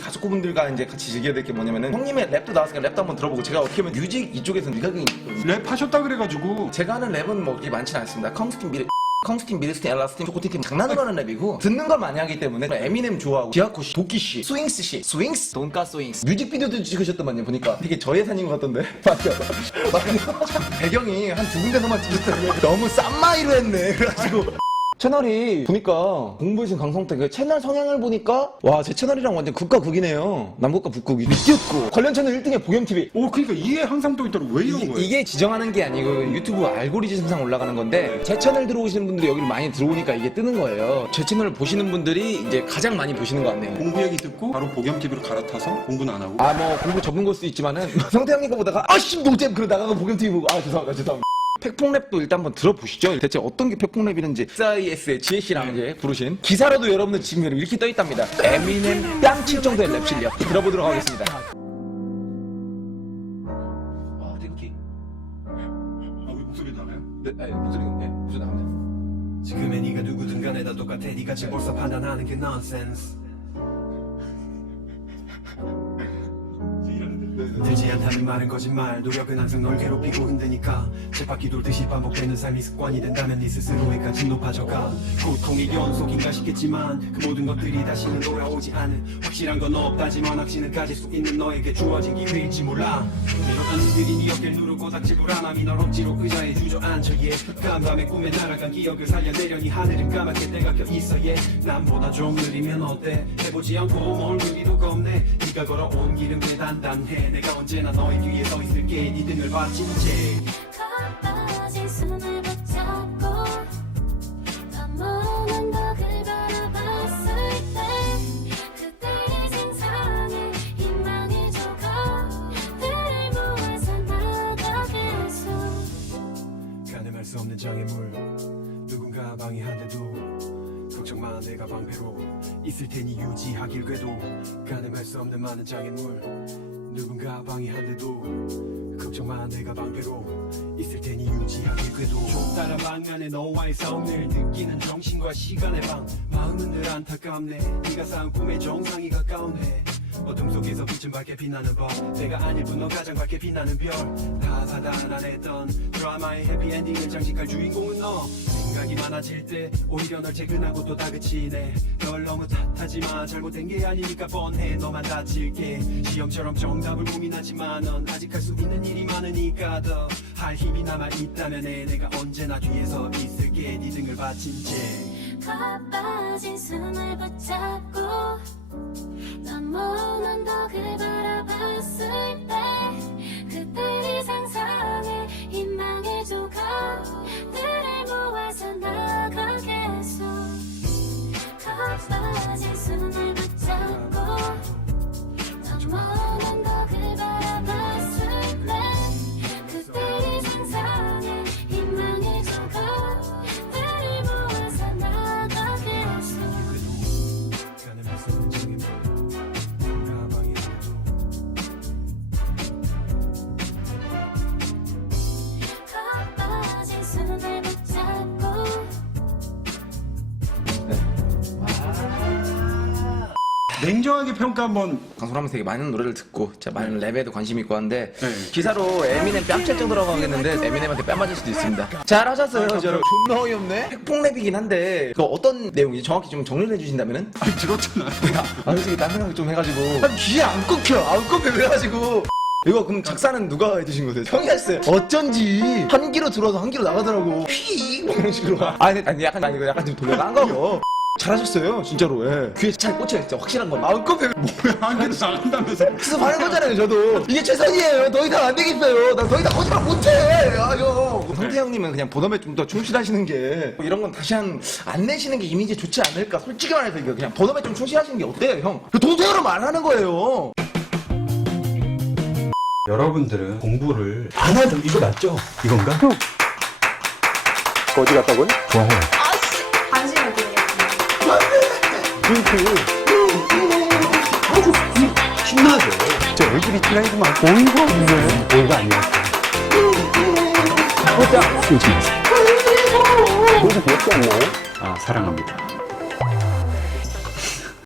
가족분들과 이제 같이 즐겨야 될 게 뭐냐면은 형님의 랩도 나왔으니까 랩도 한번 들어보고 제가 어떻게 보면 뮤직 이쪽에서는 일각이 있거든요. 랩 하셨다 그래가지고 제가 하는 랩은 뭐 그렇게 많지는 않습니다. 컹스틴 미르 컹스틴, 미르스틴, 엘라스틴, 초코틴 장난으로 하는 랩이고 듣는 걸 많이 하기 때문에 에미넴 좋아하고 디아코 씨, 도끼 씨, 스윙스 씨, 스윙스, 돈가 스윙스 뮤직비디오도 찍으셨더만요 보니까 되게 저 예산인 것 같던데 맞죠? 맞죠? 배경이 한 두 군데서만 찍었더니 너무 싼 마이로 했네 그래가지고 채널이 보니까 공부해준 강성태 그 채널 성향을 보니까 와 제 채널이랑 완전 극과 극이네요. 남극과 북극이. 미쳤고. 관련 채널 1등에 보겸TV 오 그러니까 이게 항상 떠 있더라고. 왜 이런 거예요? 이게 지정하는 게 아니고 유튜브 알고리즘상 올라가는 건데 제 채널 들어오시는 분들이 여기를 많이 들어오니까 이게 뜨는 거예요. 제 채널을 보시는 분들이 이제 가장 많이 보시는 것 같네요. 공부 얘기 듣고 바로 보겸TV로 갈아타서 공부는 안 하고. 아 뭐 공부 접은 걸 수도 있지만은 성태 형님 거 보다가 아씨 노잼 그러다가 보겸 TV 보고. 아 죄송합니다 죄송합니다. 팩폭랩도 일단 한번 들어보시죠. 대체 어떤 게 팩폭랩이는지 SIS의 지혜 씨랑 이제 부르신 기사로도 여러분들 지금 이렇게 떠 있답니다. 에미넴 뺨칠 정도의 랩 실력 들어보도록 하겠습니다. 와 땡키. 아, 왜 목소리 나나요? 네, 아니, 목소리 네, 목소리 나옵니다. 지금의 네가 누구든 간에 다 똑같아 네같이 벌써 판단하는 게 nonsense 들지 않다는 말은 거짓말. 노력은 항상 널 괴롭히고 흔드니까. 쳇바퀴 돌듯이 반복되는 삶이 습관이 된다면 네 스스로의 가치 높아져가. 고통의 연속인가 싶겠지만 그 모든 것들이 다시는 돌아오지 않은 확실한 건 없다지만 확신은 가질 수 있는 너에게 주어진 기회일지 몰라. 이렇던 일들이 네 어깨를 누르고 닥칠 불안함이 널 억지로 의자에 주저앉혀 예 간밤에 꿈에 날아간 기억을 살려내려니 하늘은 까맣게 때가 껴 있어 예. 남보다 좀 느리면 어때? 해보지 않고 뭘 누리도 겁내 네가 걸어온 길은 꽤 단단해. 내가 언제나 너의 뒤에 서 있을게. 네 등을 받친 채 가빠진 손을 붙잡고 난 모르는 덕을 바라봤을 때 그때의 생상에 희망의 조각들을 모아서 했어 가늠할 수 없는 장애물 누군가 방해한데도 걱정 마 내가 방패로 있을 테니 유지하길 궤도. 가늠할 수 없는 많은 장애물 누군가 방해한데도 걱정 마 내가 방패로 있을 테니 유지하길 궤도. 좁다란 방 안에 너와의 싸움을 느끼는 정신과 시간의 방. 마음은 늘 안타깝네. 네가 쌓은 꿈의 정상이 가까운 해 어둠 속에서 빛은 밝게 빛나는 법 내가 아닐 뿐너 가장 밝게 빛나는 별 다 사단 안 했던 드라마의 해피엔딩을 장식할 주인공은 너 생각이 많아질 때 오히려 널 재근하고 또 다그치네. 널 너무 탓하지마. 잘못된 게 아니니까 뻔해. 너만 다칠게. 시험처럼 정답을 고민하지만 넌 아직 할 수 있는 일이 많으니까 더 할 힘이 남아있다면 해. 내가 언제나 뒤에서 있을게. 네 등을 받친 채. 가빠진 손을 붙잡고 난 모는 덕을 바라봤을 때 냉정하게 평가 한번 방송하면서 되게 많은 노래를 듣고 진짜 많은 랩에도 관심이 있고 한데 네. 기사로 에미넴 뺨칠 정도라고 하겠는데 에미넴한테 뺨 맞을 수도 있습니다. 잘 하셨어요, 여러분. 존나 어이없네. 핵폭랩이긴 한데 그 어떤 내용인지 정확히 좀 정리를 해주신다면은 아니, 들었잖아요 아 솔직히 딴 생각 좀 해가지고 아, 귀에 안 꺾여, 안 꺾여 그래가지고. 이거 그럼 작사는 누가 해주신 거세요? 형이 했어요. 어쩐지 한 귀로 들어와서 한 귀로 나가더라고. 휘! 뭐 이런 식으로. 아니, 아니 약간 아니 이거 약간 좀 돌려간 거고. 잘하셨어요, 진짜로. 예. 귀에 잘 꽂혀요, 진짜 확실한 거. 안 꺾여. 뭐야 한 개도 나간다면서 수습하는 거잖아요, 저도. 이게 최선이에요. 더 이상 안 되겠어요. 나 더 이상 거짓말 못해. 아유. 성태 형님은 그냥 본업에 좀 더 충실하시는 게뭐 이런 건 다시 한 안 내시는 게 이미지에 좋지 않을까. 솔직히 말해서 이거 그냥 본업에 좀 충실하시는 게 어때요, 형? 그 동생으로 말하는 거예요. 여러분들은 공부를 안 하죠 이거 맞죠? 이건가? 어디 갔다고요? 좋아해요 신나죠 저 얼굴이 틀려있구만 보이가 없네 보이가 아니라 보자. 보이가 귀엽지 않나요? 아 사랑합니다